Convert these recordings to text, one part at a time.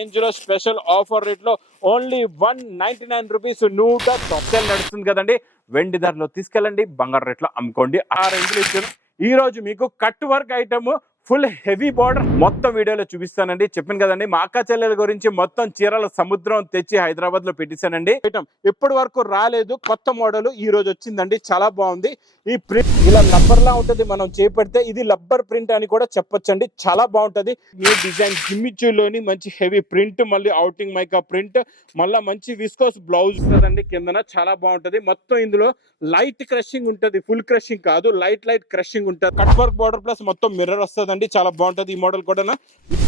Range లో special offer rate లో only 199 rupees 190 నడుస్తుంది కదండి. వెండి ధరలో తీసుకెళ్ళండి, బంగారు రేట్లో అమ్ముకోండి. ఆ రేంజ్ లో ఇచ్చాను. ఈ రోజు మీకు cut work item full heavy border మొత్తం వీడియోలో చూపిస్తానండి. చెప్పాను కదండి, మా అక్క చెల్లెల గురించి మొత్తం చీరల సముద్రం తెచ్చి హైదరాబాద్ లో పెట్టిస్తానండి. ఐటమ్ ఇప్పటి వరకు రాలేదు, కొత్త మోడల్ ఈ రోజు వచ్చిందండి. చాలా బాగుంది. ఈ ప్రింట్ ఇలా లబ్బర్ లా ఉంటుంది, మనం చేపడితే ఇది లబ్బర్ ప్రింట్ అని కూడా చెప్పొచ్చండి. చాలా బాగుంటది. న్యూ డిజైన్ జిమ్మిచ్చులోని మంచి హెవీ ప్రింట్, మళ్ళీ అవుటింగ్ మైకా ప్రింట్, మళ్ళీ మంచి విస్కోస్ బ్లౌజ్ ఉంటుందండి. కిందన చాలా బాగుంటది. మొత్తం ఇందులో లైట్ క్రషింగ్ ఉంటది, ఫుల్ క్రషింగ్ కాదు, లైట్ క్రషింగ్ ఉంటుంది. కట్ వర్క్ బార్డర్ ప్లస్ మొత్తం మిర్రర్ వస్తుందండి. చాలా బాగుంటది. ఈ మోడల్ కూడా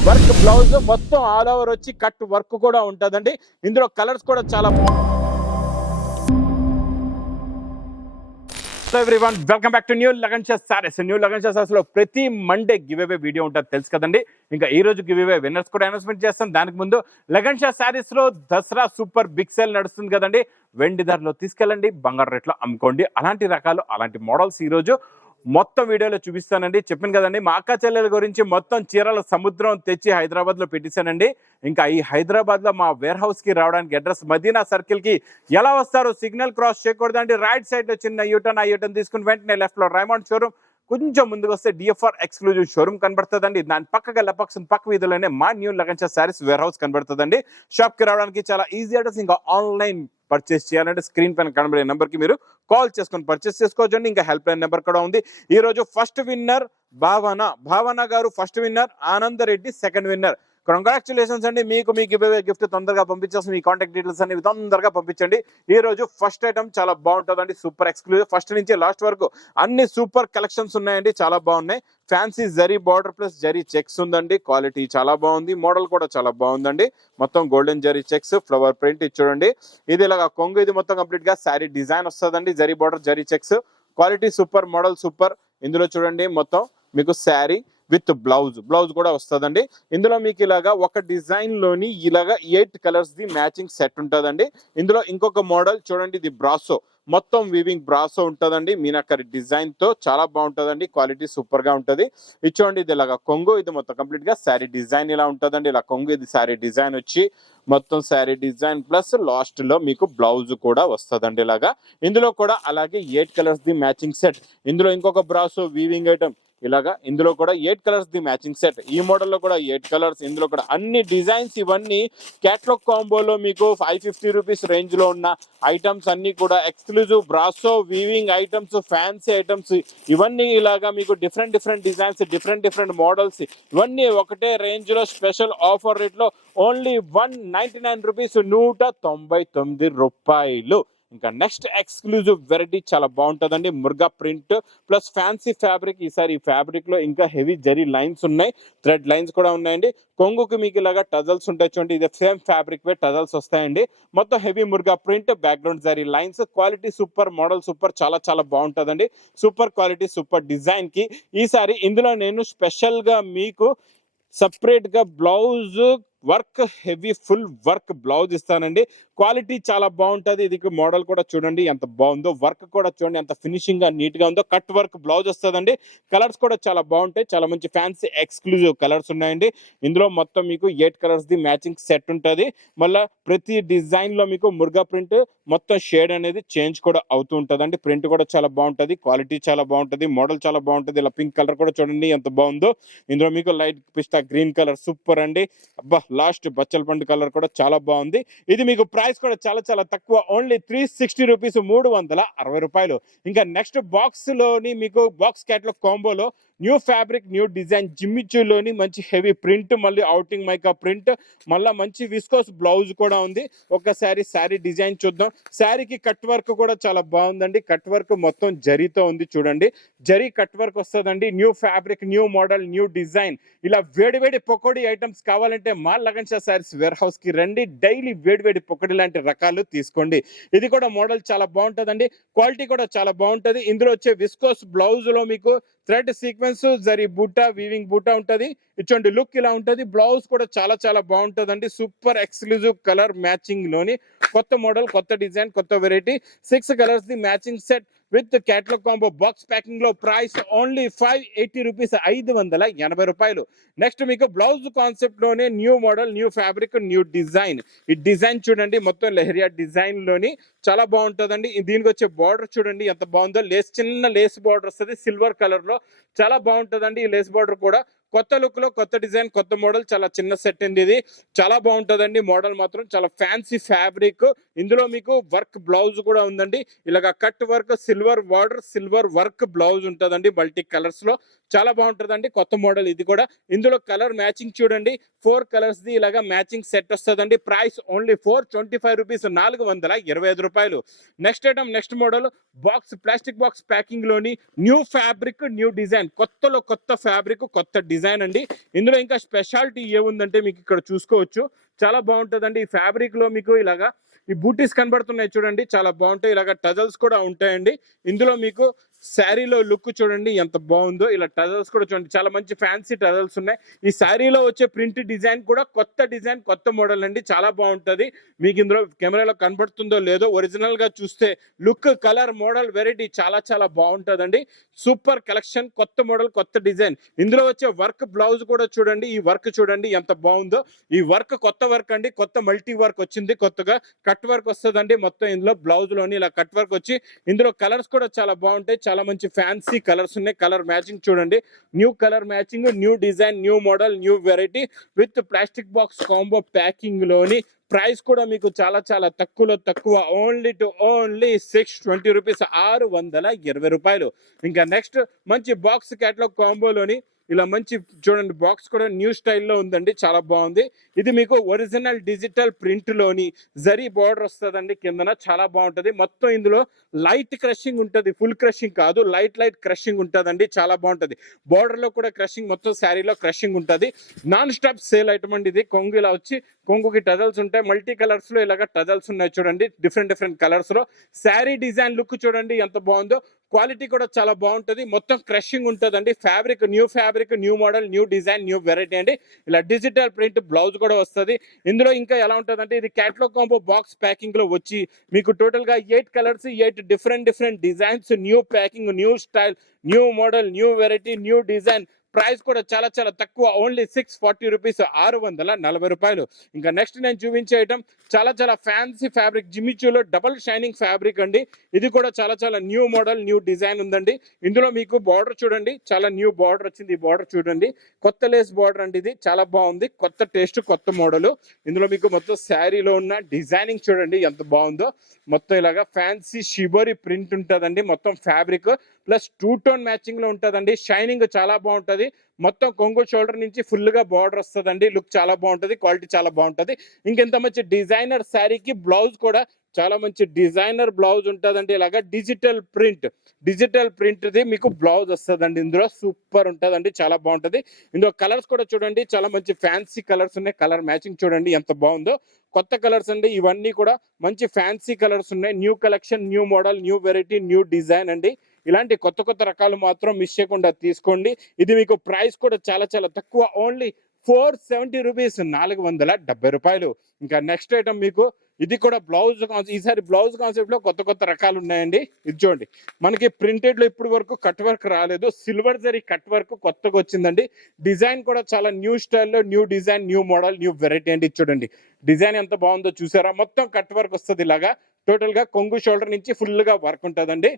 వర్క్ బ్లౌజ్ మొత్తం ఆల్ ఓవర్ వచ్చి కట్ వర్క్ కూడా ఉంటదండి. ఇందులో కలర్స్ కూడా చాలా. So everyone, welcome back to new Lagan Shah saris. New Lagan Shah saris లో ప్రతి మండే గివ్ అవే వీడియో ఉంటుంది, తెలుసు కదండి. ఇంకా ఈ రోజు గివ్ అవే విన్నర్స్ కూడా అనౌన్స్మెంట్ చేస్తాం. దానికి ముందు లగన్ షా సారీస్ లో దసరా సూపర్ బిగ్ సేల్ నడుస్తుంది కదండి. వెండి ధరలో తీసుకెళ్ళండి, బంగారు రేట్లో అమ్ముకోండి. అలాంటి రకాలు, అలాంటి మోడల్స్ ఈ రోజు మొత్తం వీడియోలో చూపిస్తానండి. చెప్పాను కదండి, మా అక్క చెల్లెల గురించి మొత్తం చీరల సముద్రం తెచ్చి హైదరాబాద్ లో పెట్టిస్తానండి. ఇంకా ఈ హైదరాబాద్ లో మా వేర్ హౌస్ కి రావడానికి అడ్రస్ మదీనా సర్కిల్ కి ఎలా వస్తారు? సిగ్నల్ క్రాస్ చేయకూడదండి. రైట్ సైడ్ లో చిన్న యూటర్న్, ఆ యూటర్న్ తీసుకుని వెంటనే లెఫ్ట్ లో రైమండ్ షోరూమ్, కొంచెం ముందుకు వస్తే డిఎఫ్ఆర్ ఎక్స్క్లూజివ్ షోరూమ్ కనబడుతుందండి. దాని పక్కగా లెపక్స్ పక్క వీధిలోనే మా new Lagan Shah sarees warehouse కనబడుతుందండి. షాప్ కి రావడానికి చాలా ఈజీ అడ్రస్. ఇంకా ఆన్లైన్ పర్చేస్ చేయాలంటే స్క్రీన్ పైన కనబడే నెంబర్ కి మీరు కాల్ చేసుకొని పర్చేస్ చేసుకోవచ్చండి. ఇంకా హెల్ప్ లైన్ నెంబర్ కూడా ఉంది. ఈ రోజు ఫస్ట్ విన్నర్ భావన గారు first winner, Anand Reddy second winner. Congratulations అండి. మీకు మీ గిఫ్ట్ తొందరగా పంపించేస్తాం. మీ కాంటాక్ట్ డీటెయిల్స్ అనేవి తొందరగా పంపించండి. ఈ రోజు ఫస్ట్ ఐటమ్ చాలా బాగుంటుందండి, సూపర్ ఎక్స్క్లూజివ్. ఫస్ట్ నుంచి లాస్ట్ వరకు అన్ని సూపర్ కలెక్షన్స్ ఉన్నాయండి, చాలా బాగున్నాయి. Fancy zari border plus zari checks ఉందండి. క్వాలిటీ చాలా బాగుంది. మోడల్ కూడా చాలా బాగుందండి. మొత్తం golden zari checks, flower print చూడండి. ఇది ఇలాగా కొంగు, ఇది మొత్తం కంప్లీట్ గా శారీ డిజైన్ వస్తుందండి. Zari border zari checks, quality super, model super. ఇందులో చూడండి మొత్తం మీకు శారీ విత్ బ్లౌజ్ కూడా వస్తుందండి. ఇందులో మీకు ఇలాగా ఒక డిజైన్ లోని ఇలాగా 8 కలర్స్ ది మ్యాచింగ్ సెట్ ఉంటుందండి. ఇందులో ఇంకొక మోడల్ చూడండి, ఇది బ్రాసో, మొత్తం వీవింగ్ బ్రాసో ఉంటుందండి. మీనాకరి డిజైన్ తో చాలా బాగుంటుందండి. క్వాలిటీ సూపర్ గా ఉంటది. ఇది చూడండి, ఇది ఇలాగా కొంగు, ఇది మొత్తం కంప్లీట్ గా శారీ డిజైన్ ఇలా ఉంటుందండి. ఇలా కొంగు, ఇది శారీ డిజైన్ వచ్చి మొత్తం శారీ డిజైన్ ప్లస్ లాస్ట్ లో మీకు బ్లౌజ్ కూడా వస్తుందండి ఇలాగా. ఇందులో కూడా అలాగే 8 కలర్స్ ది మ్యాచింగ్ సెట్. ఇందులో ఇంకొక బ్రాసో వీవింగ్ ఐటమ్ ఇలాగా. ఇందులో కూడా 8 కలర్స్ ది మ్యాచింగ్ సెట్. ఈ మోడల్లో కూడా 8 కలర్స్. ఇందులో కూడా అన్ని డిజైన్స్, ఇవన్నీ క్యాటలాగ్ కాంబోలో మీకు 550 రూపీస్ రేంజ్ లో ఉన్న ఐటమ్స్ అన్ని కూడా exclusive brasso weaving items, fancy items, ఇవన్నీ ఇలాగా మీకు డిఫరెంట్ డిజైన్స్, డిఫరెంట్ మోడల్స్, ఇవన్నీ ఒకటే రేంజ్ లో స్పెషల్ ఆఫర్ రేట్ లో ఓన్లీ 199 రూపీస్ 199 రూపాయలు. ఇంకా నెక్స్ట్ ఎక్స్క్లూజివ్ వెరైటీ చాలా బాగుంటుందండి. ముర్గా ప్రింట్ ప్లస్ ఫ్యాన్సీ ఫ్యాబ్రిక్. ఈసారి ఈ ఫ్యాబ్రిక్ లో ఇంకా హెవీ జరీ లైన్స్ ఉన్నాయి, థ్రెడ్ లైన్స్ కూడా ఉన్నాయండి. కొంగుకి మీకు ఇలాగా టజల్స్ ఉంటాయి చూడండి, ఇది సేమ్ ఫ్యాబ్రిక్ వే టజల్స్ వస్తాయండి. మొత్తం హెవీ ముర్గా print, background zari lines, quality super, model super, చాలా బాగుంటుందండి. సూపర్ క్వాలిటీ, సూపర్ డిజైన్ కి ఈసారి ఇందులో నేను స్పెషల్ గా మీకు సపరేట్ గా blouse work, heavy full work blouse ఇస్తానండి. క్వాలిటీ చాలా బాగుంటది. ఇది మోడల్ కూడా చూడండి ఎంత బాగుందో, వర్క్ కూడా చూడండి ఎంత ఫినిషింగ్ గా నీట్ గా ఉందో. కట్ వర్క్ బ్లౌజ్ వస్తుందండి. కలర్స్ కూడా చాలా బాగుంటాయి, చాలా మంచి ఫ్యాన్సీ ఎక్స్క్లూజివ్ కలర్స్ ఉన్నాయండి. ఇందులో మొత్తం మీకు 8 కలర్స్ ది మ్యాచింగ్ సెట్ ఉంటది. మళ్ళా ప్రతి డిజైన్ లో మీకు ముర్గా ప్రింట్ మొత్తం షేడ్ అనేది చేంజ్ కూడా అవుతూ ఉంటదండి. ప్రింట్ కూడా చాలా బాగుంటది, క్వాలిటీ చాలా బాగుంటది, మోడల్ చాలా బాగుంటది. ఇలా పింక్ కలర్ కూడా చూడండి ఎంత బాగుందో. ఇందులో మీకు లైట్ పిస్తా గ్రీన్ కలర్ సూపర్ అండి. అబ్బా, లాస్ట్ బచ్చల పండు కలర్ కూడా చాలా బాగుంది. ఇది మీకు ప్రైస్ కూడా చాలా తక్కువ, ఓన్లీ 360 రూపీస్ 360 రూపాయలు. ఇంకా నెక్స్ట్ బాక్స్ లోని మీకు బాక్స్ క్యాటలాగ్ కాంబోలో న్యూ ఫ్యాబ్రిక్, న్యూ డిజైన్ జిమ్మిచ్చులోని మంచి హెవీ ప్రింట్, మళ్ళీ అవుటింగ్ మైకా ప్రింట్, మళ్ళీ మంచి విస్కోస్ బ్లౌజ్ కూడా ఉంది. ఒకసారి శారీ డిజైన్ చూద్దాం. శారీకి కట్ వర్క్ కూడా చాలా బాగుందండి. కట్ వర్క్ మొత్తం జరీతో ఉంది చూడండి, జరీ కట్ వర్క్ వస్తుందండి. New fabric, new model, new design. ఇలా వేడి పకోడీ ఐటమ్స్ కావాలంటే మా లగన్ షా సారీస్ వేర్ హౌస్ కి రండి. డైలీ వేడి పకోడీ లాంటి రకాలు తీసుకోండి. ఇది కూడా మోడల్ చాలా బాగుంటుందండి. క్వాలిటీ కూడా చాలా బాగుంటది. ఇందులో వచ్చే విస్కోస్ బ్లౌజ్ లో మీకు థ్రెడ్ సీక్వెన్స్, జరీ బూటా, వీవింగ్ బూటా ఉంటది. ఇటువంటి లుక్ ఇలా ఉంటుంది. బ్లౌజ్ కూడా చాలా చాలా బాగుంటుందండి. సూపర్ ఎక్స్క్లూజివ్ కలర్ మ్యాచింగ్ లోని కొత్త మోడల్, కొత్త డిజైన్, కొత్త variety 6 colours the matching set with catalogue combo box packing లో ప్రైస్ ఓన్లీ 580 రూపీస్, 580 రూపాయలు. నెక్స్ట్ మీకు బ్లౌజ్ కాన్సెప్ట్ లోనే new model, new fabric, new design. ఈ డిజైన్ చూడండి, మొత్తం లెహరియా డిజైన్ లోని చాలా బాగుంటుందండి. దీనికి వచ్చే బార్డర్ చూడండి ఎంత బాగుందో. లేస్, చిన్న లేస్ బార్డర్ వస్తుంది సిల్వర్ కలర్ లో, చాలా బాగుంటుందండి. ఈ లేస్ బార్డర్ కూడా కొత్త లుక్ లో, కొత్త డిజైన్, కొత్త మోడల్, చాలా చిన్న సెట్ అండి. ఇది చాలా బాగుంటుందండి. మోడల్ మాత్రం చాలా ఫ్యాన్సీ ఫ్యాబ్రిక్. ఇందులో మీకు వర్క్ బ్లౌజ్ కూడా ఉందండి. ఇలాగ cut work, silver border, silver work blouse ఉంటుందండి మల్టీ కలర్స్ లో. చాలా బాగుంటుందండి. కొత్త మోడల్ ఇది కూడా. ఇందులో కలర్ మ్యాచింగ్ చూడండి, 4 కలర్స్ ది ఇలాగా మ్యాచింగ్ సెట్ వస్తుందండి. ప్రైస్ ఓన్లీ 425 రూపీస్, 425 రూపాయలు. Next item, next model box, plastic box packing లోని న్యూ ఫ్యాబ్రిక్, న్యూ డిజైన్. కొత్తలో కొత్త ఫ్యాబ్రిక్, కొత్త డిజైన్ అండి. ఇందులో ఇంకా స్పెషాలిటీ ఏముందంటే మీకు ఇక్కడ చూసుకోవచ్చు, చాలా బాగుంటుందండి. ఈ ఫ్యాబ్రిక్ లో మీకు ఇలాగా ఈ బూటీస్ కనబడుతున్నాయి చూడండి, చాలా బాగుంటాయి. ఇలాగ టజల్స్ కూడా ఉంటాయండి. ఇందులో మీకు శారీలో లుక్ చూడండి ఎంత బాగుందో. ఇలా టజల్స్ కూడా చూడండి, చాలా మంచి ఫ్యాన్సీ టజల్స్ ఉన్నాయి. ఈ శారీలో వచ్చే ప్రింట్ డిజైన్ కూడా కొత్త డిజైన్, కొత్త మోడల్ అండి. చాలా బాగుంటుంది. మీకు ఇందులో కెమెరాలో కనబడుతుందో లేదో, ఒరిజినల్ గా చూస్తే లుక్, కలర్, మోడల్, వెరైటీ చాలా చాలా బాగుంటుందండి. సూపర్ కలెక్షన్, కొత్త మోడల్, కొత్త డిజైన్. ఇందులో వచ్చే వర్క్ బ్లౌజ్ కూడా చూడండి, ఈ వర్క్ చూడండి ఎంత బాగుందో. ఈ వర్క్ కొత్త వర్క్ అండి, కొత్త మల్టీ వర్క్ వచ్చింది. కొత్తగా కట్ వర్క్ వస్తుందండి మొత్తం. ఇందులో బ్లౌజ్ లోని ఇలా కట్ వర్క్ వచ్చి, ఇందులో కలర్స్ కూడా చాలా బాగుంటాయి. చాలా మంచి ఫ్యాన్సీ కలర్స్ ఉన్నాయి. కలర్ మ్యాచింగ్ చూడండి, new colour matching, new design, new model, new variety with plastic box combo packing లోని. ప్రైస్ కూడా మీకు చాలా చాలా తక్కువలో తక్కువ, ఓన్లీ 620 రూపీస్, 620 రూపాయలు. ఇంకా నెక్స్ట్ మంచి బాక్స్ క్యాటలాగ్ కాంబోలోని ఇలా మంచి చూడండి, బాక్స్ కూడా న్యూ స్టైల్లో ఉందండి, చాలా బాగుంది. ఇది మీకు ఒరిజినల్ డిజిటల్ ప్రింట్ లోని జరీ బార్డర్ వస్తుందండి కిందన, చాలా బాగుంటది. మొత్తం ఇందులో లైట్ క్రషింగ్ ఉంటుంది, ఫుల్ క్రషింగ్ కాదు, లైట్ క్రషింగ్ ఉంటుందండి, చాలా బాగుంటది. బార్డర్ లో కూడా క్రషింగ్, మొత్తం శారీలో క్రషింగ్ ఉంటుంది. నాన్ స్టాప్ సేల్ ఐటమ్ అండి ఇది. కొంగు ఇలా వచ్చి, కొంగుకి టజల్స్ ఉంటాయి. మల్టీ కలర్స్ లో ఇలాగ టజల్స్ ఉన్నాయి చూడండి, డిఫరెంట్ కలర్స్ లో. శారీ డిజైన్ లుక్ చూడండి ఎంత బాగుందో. క్వాలిటీ కూడా చాలా బాగుంటుంది. మొత్తం క్రషింగ్ ఉంటుందండి. Fabric, new model, new design, new variety అండి. ఇలా డిజిటల్ ప్రింట్ బ్లౌజ్ కూడా వస్తుంది. ఇందులో ఇంకా ఎలా ఉంటుందంటే, ఇది క్యాటలాగ్ కాంబో బాక్స్ ప్యాకింగ్ లో వచ్చి మీకు టోటల్ గా 8 colours, 8 different designs, new packing, new style, new model, new variety, new design. Price కూడా చాలా చాలా తక్కువ, ఓన్లీ 640 రూపీస్, 640 రూపాయలు. ఇంకా నెక్స్ట్ నేను చూపించే ఐటమ్ చాలా చాలా ఫ్యాన్సీ ఫ్యాబ్రిక్, జిమ్మిచూలో డబల్ షైనింగ్ ఫ్యాబ్రిక్ అండి. ఇది కూడా చాలా చాలా న్యూ మోడల్, న్యూ డిజైన్ ఉందండి. ఇందులో మీకు బార్డర్ చూడండి, చాలా న్యూ బార్డర్ వచ్చింది. ఈ బార్డర్ చూడండి, కొత్త లేస్ బార్డర్ అండి. ఇది చాలా బాగుంది, కొత్త టేస్ట్, కొత్త మోడల్. ఇందులో మీకు మొత్తం శారీలో ఉన్న డిజైనింగ్ చూడండి ఎంత బాగుందో. మొత్తం ఇలాగా ఫ్యాన్సీ షిబోరి ప్రింట్ ఉంటుందండి. మొత్తం ఫ్యాబ్రిక్ ప్లస్ 2 టోన్ మ్యాచింగ్ లో ఉంటుందండి. షైనింగ్ చాలా బాగుంటుంది. మొత్తం కొంగు షోల్డర్ నుంచి ఫుల్ గా బార్డర్ వస్తుందండి. లుక్ చాలా బాగుంటుంది, క్వాలిటీ చాలా బాగుంటుంది. ఇంకెంత మంచి డిజైనర్ శారీకి బ్లౌజ్ కూడా చాలా మంచి డిజైనర్ బ్లౌజ్ ఉంటుందండి. ఇలాగా డిజిటల్ ప్రింట్ ది మీకు బ్లౌజ్ వస్తుందండి. ఇందులో సూపర్ ఉంటుందండి, చాలా బాగుంటుంది. ఇందులో కలర్స్ కూడా చూడండి, చాలా మంచి ఫ్యాన్సీ కలర్స్ ఉన్నాయి. కలర్ మ్యాచింగ్ చూడండి ఎంత బాగుందో. కొత్త కలర్స్ అండి ఇవన్నీ కూడా, మంచి ఫ్యాన్సీ కలర్స్ ఉన్నాయి. New collection, new model, new variety, new design అండి. ఇలాంటి కొత్త రకాలు మాత్రం మిస్ చేయకుండా తీసుకోండి. ఇది మీకు ప్రైస్ కూడా చాలా చాలా తక్కువ, ఓన్లీ 470 రూపీస్, 470 రూపాయలు. ఇంకా నెక్స్ట్ ఐటమ్ మీకు ఇది కూడా బ్లౌజ్, ఈసారి బ్లౌజ్ కాన్సెప్ట్ లో కొత్త రకాలు ఉన్నాయండి. ఇది చూడండి, మనకి ప్రింటెడ్ లో ఇప్పుడు వరకు కట్ వర్క్ రాలేదు, సిల్వర్ జరీ కట్ వర్క్ కొత్తగా వచ్చిందండి. డిజైన్ కూడా చాలా న్యూ స్టైల్లో, new design, new model, new variety అండి. చూడండి డిజైన్ ఎంత బాగుందో చూసారా. మొత్తం కట్ వర్క్ వస్తుంది. ఇలాగా టోటల్ గా కొంగు షోల్డర్ నుంచి ఫుల్ గా వర్క్ ఉంటుందండి.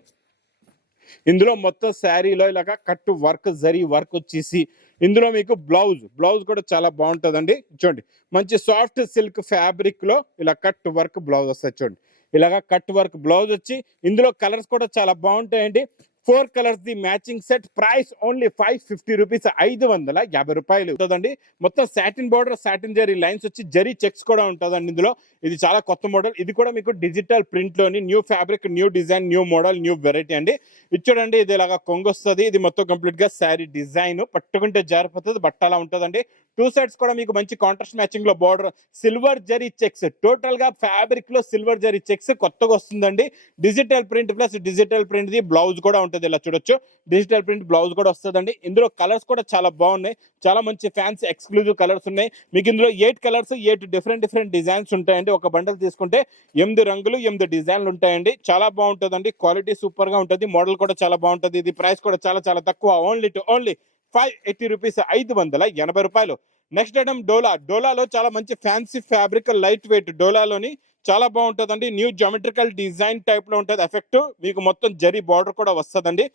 ఇందులో మొత్తం శారీలో ఇలాగా కట్ వర్క్, జరీ వర్క్ వచ్చేసి, ఇందులో మీకు బ్లౌజ్ కూడా చాలా బాగుంటుందండి. చూడండి, మంచి సాఫ్ట్ సిల్క్ ఫ్యాబ్రిక్ లో ఇలా కట్ వర్క్ బ్లౌజ్ వస్తుంది. చూడండి, ఇలాగా కట్ వర్క్ బ్లౌజ్ వచ్చి, ఇందులో కలర్స్ కూడా చాలా బాగుంటాయండి. 4 colours the matching set. Price only 550 rupees, 550 రూపాయలు ఉంటుందండి. మొత్తం satin border, satin zari lines వచ్చి జరీ చెక్స్ కూడా ఉంటుందండి ఇందులో. ఇది చాలా కొత్త మోడల్. ఇది కూడా మీకు డిజిటల్ ప్రింట్ లోని new fabric, new design, new model, new variety అండి. ఇది చూడండి, ఇది ఇలాగా కొంగు వస్తుంది. ఇది మొత్తం కంప్లీట్ గా శారీ డిజైన్, పట్టుకుంటే జారిపోతుంది, బట్ట అలా ఉంటుందండి. టూ సైడ్స్ కూడా మీకు మంచి కాంట్రాస్ట్ మ్యాచింగ్ లో border, silver zari checks, total గా ఫ్యాబ్రిక్ లో సిల్వర్ జరీ చెక్స్ కొత్తగా వస్తుందండి. Digital print plus digital print the blouse కూడా ఉంటుంది, ఇలా చూడొచ్చు. డిజిటల్ ప్రింట్ బ్లౌజ్ కూడా వస్తుందండి. ఇందులో కలర్స్ కూడా చాలా బాగున్నాయి, చాలా మంచి ఫ్యాన్సీ ఎక్స్క్లూజివ్ కలర్స్ ఉన్నాయి. మీకు ఇందులో 8 కలర్స్, 8 డిఫరెంట్ డిజైన్స్ ఉంటాయండి. ఒక బండల్ తీసుకుంటే 8 రంగులు 8 డిజైన్లు ఉంటాయండి. చాలా బాగుంటుందండి, క్వాలిటీ సూపర్ గా ఉంటుంది, మోడల్ కూడా చాలా బాగుంటుంది. ఇది ప్రైస్ కూడా చాలా తక్కువ, ఓన్లీ 580 రూపీస్, 580 రూపాయలు. నెక్స్ట్ ఐటమ్ డోలాలో చాలా మంచి ఫ్యాన్సీ ఫ్యాబ్రిక్, లైట్ వెయిట్ డోలాలోని చాలా బాగుంటుందండి. న్యూ జామెట్రికల్ డిజైన్ టైప్ లో ఉంటుంది ఎఫెక్ట్, మీకు మొత్తం జరీ బార్డర్ కూడా వస్తుందండి.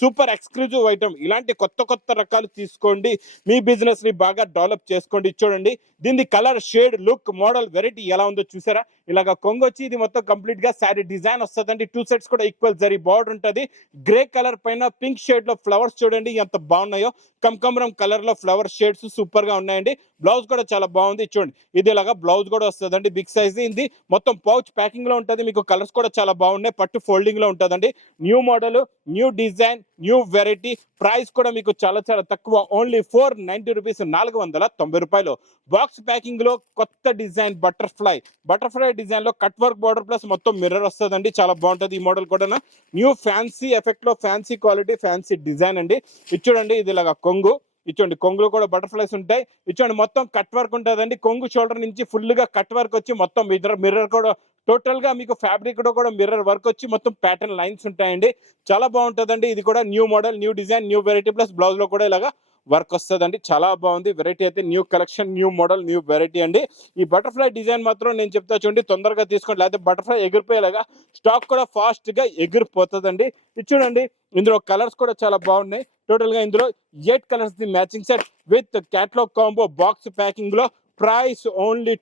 Super exclusive item. ఇలాంటి కొత్త రకాలు తీసుకోండి, మీ బిజినెస్ ని బాగా డెవలప్ చేసుకోండి. చూడండి దీని colour, shade, look, model, variety ఎలా ఉందో చూసారా. ఇలాగా కొంగు వచ్చి ఇది మొత్తం కంప్లీట్ గా శారీ డిజైన్ వస్తుందండి. టూ సెట్స్ కూడా ఈక్వల్ జరీ బార్డర్ ఉంటుంది. గ్రే కలర్ పైన పింక్ షేడ్ లో ఫ్లవర్స్ చూడండి ఎంత బాగున్నాయో. కమకమరం కలర్ లో ఫ్లవర్ షేడ్స్ సూపర్ గా ఉన్నాయండి. బ్లౌజ్ కూడా చాలా బాగుంది, చూడండి ఇది ఇలాగా బ్లౌజ్ కూడా వస్తుందండి. బిగ్ సైజ్ ఇది, మొత్తం పౌచ్ ప్యాకింగ్ లో ఉంటుంది. మీకు కలర్స్ కూడా చాలా బాగున్నాయి, పట్టు ఫోల్డింగ్ లో ఉంటుందండి. New model, new design, new variety. Price కూడా మీకు చాలా తక్కువ, ఓన్లీ 490 రూపీస్, 490 రూపాయలు. బాక్స్ ప్యాకింగ్ లో కొత్త డిజైన్ బటర్ఫ్లై డిజైన్ లో కట్ వర్క్ బార్డర్ ప్లస్ మొత్తం మిర్రర్ వస్తుందండి. చాలా బాగుంటుంది ఈ మోడల్ కూడా. న్యూ ఫ్యాన్సీ ఎఫెక్ట్ లో ఫ్యాన్సీ క్వాలిటీ, ఫ్యాన్సీ డిజైన్ అండి. ఇది చూడండి, ఇది ఇలాగా కొంగు. ఇచ్చోండి కొంగులో కూడా బటర్ఫ్లైస్ ఉంటాయి. ఇచ్చోండి మొత్తం కట్ వర్క్ ఉంటుందండి. కొంగు షోల్డర్ నుంచి ఫుల్ గా కట్ వర్క్ వచ్చి మొత్తం మిర్రర్ కూడా టోటల్ గా మీకు ఫ్యాబ్రిక్ కూడా మిర్రర్ వర్క్ వచ్చి మొత్తం ప్యాటర్న్ లైన్స్ ఉంటాయండి. చాలా బాగుంటుందండి. ఇది కూడా new model, new design, new variety plus blouse లో కూడా ఇలాగా వర్క్ వస్తుందండి. చాలా బాగుంది వెరైటీ అయితే, new collection, new model, new variety అండి. ఈ బటర్ఫ్లై డిజైన్ మాత్రం నేను చెప్తా చూడండి, తొందరగా తీసుకోండి, లేకపోతే బటర్ఫ్లై ఎగిరిపోయేలాగా స్టాక్ కూడా ఫాస్ట్ గా ఎగిరిపోతుందండి. ఇది చూడండి, ఇందులో కలర్స్ కూడా చాలా బాగున్నాయి. టోటల్ గా ఇందులో 8 colours the matching set with catalogue combo box packing లో. ప్రైస్ ఓన్లీ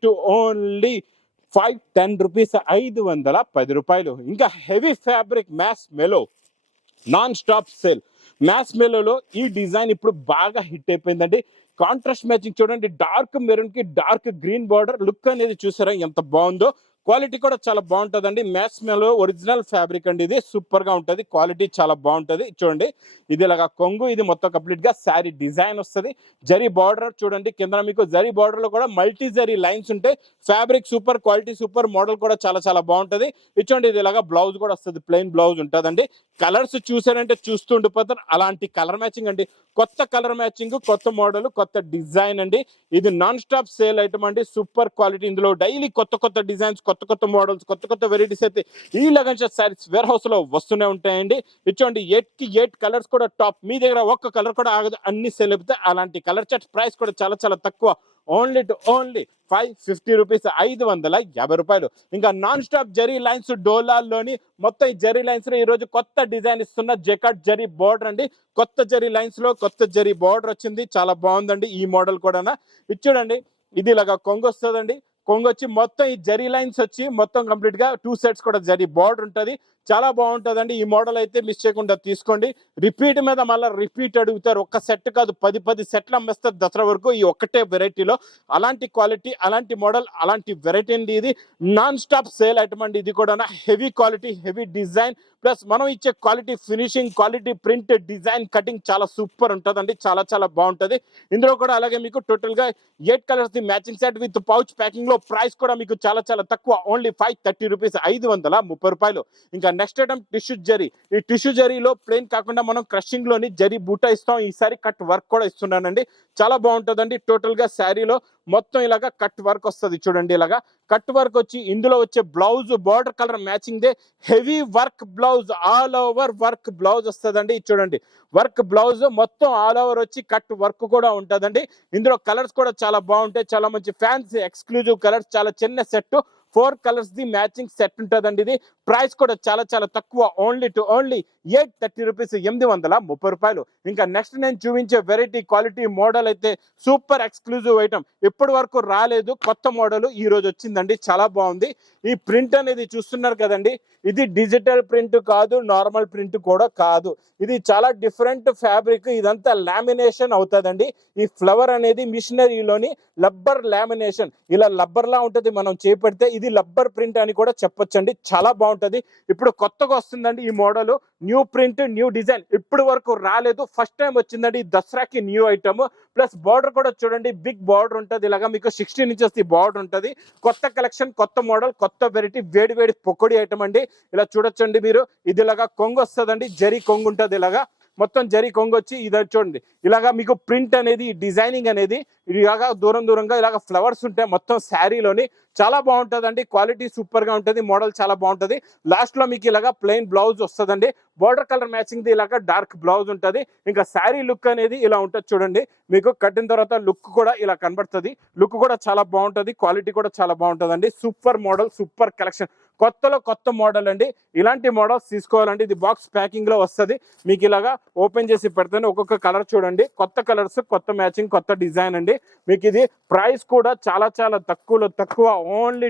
510 రూపీస్, 510 రూపాయలు. ఇంకా హెవీ ఫ్యాబ్రిక్ మ్యాస్ మెలో నాన్ స్టాప్ సేల్. మ్యాస్ మెలోలో ఈ డిజైన్ ఇప్పుడు బాగా హిట్ అయిపోయిందండి. కాంట్రాస్ట్ మ్యాచింగ్ చూడండి, డార్క్ మెరూన్ కి డార్క్ గ్రీన్ బార్డర్, లుక్ అనేది చూసారా ఎంత బాగుందో. క్వాలిటీ కూడా చాలా బాగుంటుందండి. మ్యాస్ మెలో ఒరిజినల్ ఫ్యాబ్రిక్ అండి, ఇది సూపర్ గా ఉంటుంది, క్వాలిటీ చాలా బాగుంటుంది. చూడండి ఇది ఇలాగా కొంగు, ఇది మొత్తం కంప్లీట్ గా శారీ డిజైన్ వస్తుంది. జరీ బార్డర్ చూడండి, కింద మీకు జరీ బార్డర్ లో కూడా మల్టీ జరీ లైన్స్ ఉంటాయి. Fabric super, quality super, model కూడా చాలా బాగుంటుంది. చూడండి ఇది ఇలాగా బ్లౌజ్ కూడా వస్తుంది, ప్లెయిన్ బ్లౌజ్ ఉంటుందండి. కలర్స్ చూసారంటే చూస్తూ ఉండిపోతారు, అలాంటి కలర్ మ్యాచింగ్ అండి. కొత్త కలర్ మ్యాచింగ్, కొత్త మోడల్, కొత్త డిజైన్ అండి. ఇది నాన్ స్టాప్ సేల్ ఐటమ్ అండి, సూపర్ క్వాలిటీ. ఇందులో డైలీ కొత్త డిజైన్స్, కొత్త మోడల్స్, కొత్త వెరైటీస్ అయితే ఈ లగన్ శారీస్ వేర్ హౌస్ లో వస్తూనే ఉంటాయండి. ఇచ్చోండి 8 కి 8 కలర్స్ కూడా టాప్. మీ దగ్గర ఒక్క కలర్ కూడా ఆగదు, అన్ని సేల్ అయిపోతాయి. అలాంటి కలర్ చార్ట్. ప్రైస్ కూడా చాలా తక్కువ, ఓన్లీ 550 రూపీస్, 550 రూపాయలు. ఇంకా నాన్ స్టాప్ జరీ లైన్స్ డోలాల్లోని మొత్తం ఈ జరీ లైన్స్ లో ఈ రోజు కొత్త డిజైన్ ఇస్తున్న జకాట్ జరీ బార్డర్ అండి. కొత్త జరీ లైన్స్ లో కొత్త జరీ బార్డర్ వచ్చింది, చాలా బాగుందండి ఈ మోడల్ కూడా. ఇది చూడండి, ఇది ఇలాగా కొంగు వస్తుందండి. కొంగు వచ్చి మొత్తం ఈ జరీ లైన్స్ వచ్చి మొత్తం కంప్లీట్ గా 2 సెట్స్ కూడా జరీ బార్డర్ ఉంటుంది. చాలా బాగుంటుందండి ఈ మోడల్ అయితే, మిస్ చేయకుండా తీసుకోండి. రిపీట్ మీద మళ్ళీ రిపీట్ అడుగుతారు, ఒక్క సెట్ కాదు 10 సెట్లు అమ్మేస్తారు దసరా వరకు ఈ ఒక్కటే వెరైటీలో. అలాంటి క్వాలిటీ, అలాంటి మోడల్, అలాంటి వెరైటీ అండి. ఇది నాన్ స్టాప్ సేల్ ఐటమ్ అండి. ఇది కూడా heavy quality, heavy design plus మనం ఇచ్చే quality finishing, quality print, design, cutting చాలా సూపర్ ఉంటుందండి. చాలా బాగుంటుంది. ఇందులో కూడా అలాగే మీకు టోటల్ గా 8 colours the matching set with pouch packing లో. ప్రైస్ కూడా మీకు చాలా తక్కువ, ఓన్లీ 530 రూపీస్, 530 రూపాయలు. ఇంకా నెక్స్ట్ ఐటమ్ టిష్యూ జరీ. ఈ టిష్యూ జరీలో ప్లెయిన్ కాకుండా మనం క్రషింగ్ లోని జరీ బూటా ఇస్తాం. ఈసారి కట్ వర్క్ కూడా ఇస్తున్నానండి, చాలా బాగుంటుందండి. టోటల్ గా శారీలో మొత్తం ఇలాగా కట్ వర్క్ వస్తుంది. చూడండి ఇలాగా కట్ వర్క్ వచ్చి ఇందులో వచ్చే blouse border colour matching they heavy work blouse, all over work blouse వస్తుందండి. చూడండి వర్క్ బ్లౌజ్ మొత్తం ఆల్ ఓవర్ వచ్చి కట్ వర్క్ కూడా ఉంటుందండి. ఇందులో కలర్స్ కూడా చాలా బాగుంటాయి, చాలా మంచి ఫ్యాన్సీ ఎక్స్క్లూజివ్ కలర్స్. చాలా చిన్న set, 4 colours the matching set ఉంటుందండి. ఇది ప్రైస్ కూడా చాలా తక్కువ, ఓన్లీ 830 రూపీస్, 830 రూపాయలు. ఇంకా నెక్స్ట్ నేను చూపించే వెరైటీ, క్వాలిటీ, మోడల్ అయితే సూపర్ ఎక్స్క్లూజివ్ ఐటమ్, ఇప్పటి వరకు రాలేదు, కొత్త మోడల్ ఈ రోజు వచ్చిందండి. చాలా బాగుంది. ఈ ప్రింట్ అనేది చూస్తున్నారు కదండి, ఇది డిజిటల్ ప్రింట్ కాదు, నార్మల్ ప్రింట్ కూడా కాదు. ఇది చాలా డిఫరెంట్ ఫ్యాబ్రిక్. ఇదంతా లామినేషన్ అవుతుందండి. ఈ ఫ్లవర్ అనేది మిషనరీలోని లబ్బర్ లామినేషన్, ఇలా లబ్బర్ లా ఉంటుంది మనం చేపడితే. ఇది ఇది లబ్బర్ ప్రింట్ అని కూడా చెప్పొచ్చండి, చాలా బాగుంటది. ఇప్పుడు కొత్తగా వస్తుందండి ఈ model, new print new design, ఇప్పుడు వరకు రాలేదు, ఫస్ట్ టైం వచ్చిందండి దసరాకి న్యూ ఐటమ్. ప్లస్ బార్డర్ కూడా చూడండి, బిగ్ బార్డర్ ఉంటుంది, ఇలాగా మీకు 16 ఇంచెస్ బార్డర్ ఉంటుంది. కొత్త కలెక్షన్, కొత్త మోడల్, కొత్త వెరైటీ, వేడి వేడి పొక్కడి ఐటమ్ అండి. ఇలా చూడొచ్చండి మీరు, ఇది ఇలాగా కొంగు వస్తుందండి, జరీ కొంగు ఉంటుంది, ఇలాగా మొత్తం జరీ కొంగు వచ్చి ఇది చూడండి, ఇలాగా మీకు ప్రింట్ అనేది, డిజైనింగ్ అనేది ఇలాగా దూరంగా ఇలాగ ఫ్లవర్స్ ఉంటాయి మొత్తం శారీలోని. చాలా బాగుంటుందండి, క్వాలిటీ సూపర్ గా ఉంటుంది, మోడల్ చాలా బాగుంటుంది. లాస్ట్ లో మీకు ఇలాగా ప్లెయిన్ బ్లౌజ్ వస్తుందండి, బార్డర్ కలర్ మ్యాచింగ్ ది ఇలాగా డార్క్ బ్లౌజ్ ఉంటుంది. ఇంకా శారీ లుక్ అనేది ఇలా ఉంటుంది చూడండి, మీకు కట్టిన తర్వాత లుక్ కూడా ఇలా కనబడుతుంది. లుక్ కూడా చాలా బాగుంటుంది, క్వాలిటీ కూడా చాలా బాగుంటుందండి. సూపర్ మోడల్, సూపర్ కలెక్షన్, కొత్తలో కొత్త మోడల్ అండి. ఇలాంటి మోడల్స్ తీసుకోవాలండి, ఇది బాక్స్ ప్యాకింగ్ లో వస్తుంది. మీకు ఇలాగా ఓపెన్ చేసి పెడతాను, ఒక్కొక్క కలర్ చూడండి, కొత్త కలర్స్, కొత్త మ్యాచింగ్, కొత్త డిజైన్ అండి. మీకు ఇది ప్రైస్ కూడా చాలా తక్కువ, ఓన్లీ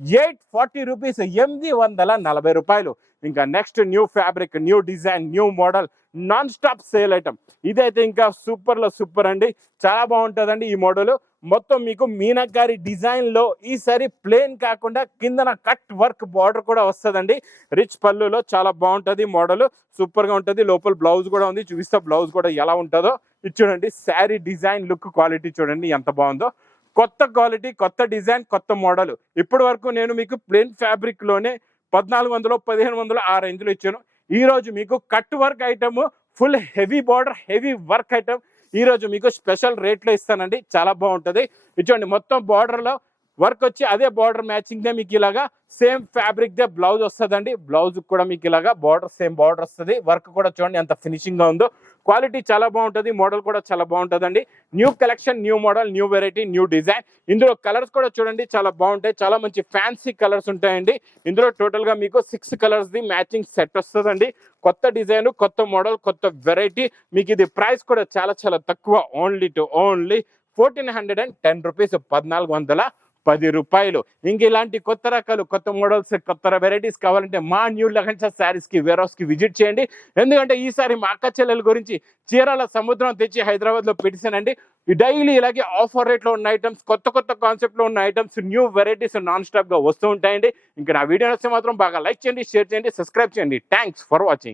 840 రూపీస్, 840 రూపాయలు. ఇంకా next new fabric, new design, new model, non stop sale item. ఇదైతే ఇంకా సూపర్ అండి, చాలా బాగుంటుందండి ఈ మోడల్. మొత్తం మీకు మీనాకారి డిజైన్ లో ఈసారి ప్లేన్ కాకుండా కిందన కట్ వర్క్ బార్డర్ కూడా వస్తుందండి, రిచ్ పళ్ళులో. చాలా బాగుంటుంది మోడల్, సూపర్ గా ఉంటుంది. లోపల బ్లౌజ్ కూడా ఉంది, చూపిస్తా బ్లౌజ్ కూడా ఎలా ఉంటుందో. ఇది చూడండి, శారీ డిజైన్, లుక్, క్వాలిటీ చూడండి ఎంత బాగుందో. కొత్త క్వాలిటీ, కొత్త డిజైన్, కొత్త మోడల్. ఇప్పటి వరకు నేను మీకు ప్లేన్ ఫ్యాబ్రిక్ లోనే 1400, 1500 ఆ రేంజ్ లో ఇచ్చాను. ఈ రోజు మీకు cut work item, full heavy border, heavy work item ఈ రోజు మీకు స్పెషల్ రేట్లో ఇస్తానండి, చాలా బాగుంటుంది. చూడండి, మొత్తం బార్డర్ లో వర్క్ వచ్చి అదే బార్డర్ మ్యాచింగ్ దే మీకు ఇలాగా సేమ్ ఫ్యాబ్రిక్ దే బ్లౌజ్ వస్తుందండి. బ్లౌజ్ కూడా మీకు ఇలాగా బార్డర్, సేమ్ బార్డర్ వస్తుంది. వర్క్ కూడా చూడండి ఎంత ఫినిషింగ్ గా ఉందో, క్వాలిటీ చాలా బాగుంటుంది, మోడల్ కూడా చాలా బాగుంటుందండి. New collection, new model, new variety, new design. ఇందులో కలర్స్ కూడా చూడండి చాలా బాగుంటాయి, చాలా మంచి ఫ్యాన్సీ కలర్స్ ఉంటాయండి. ఇందులో టోటల్ గా మీకు 6 కలర్స్ ది మ్యాచింగ్ సెట్ వస్తుందండి. కొత్త డిజైన్, కొత్త మోడల్, కొత్త వెరైటీ. మీకు ఇది ప్రైస్ కూడా చాలా తక్కువ, ఓన్లీ 1410 రూపీస్, 1410 రూపాయలు. ఇంక ఇలాంటి కొత్త రకాలు, కొత్త మోడల్స్, కొత్త వెరైటీస్ కావాలంటే మా న్యూ లగన్షా శారీస్ కి, వేర్ హౌస్ కి విజిట్ చేయండి. ఎందుకంటే ఈసారి మా అక్క చెల్లెల గురించి చీరాల సముద్రం తెచ్చి హైదరాబాద్ లో పెట్టానండి. డైలీ ఇలాగే ఆఫర్ రేట్ లో ఉన్న ఐటమ్స్, కొత్త కాన్సెప్ట్ లో ఉన్న items, new varieties non stop గా వస్తూ ఉంటాయండి. ఇంకా నా వీడియో నచ్చితే మాత్రం బాగా లైక్ చేయండి, షేర్ చేయండి, సబ్స్క్రైబ్ చేయండి. Thanks for watching.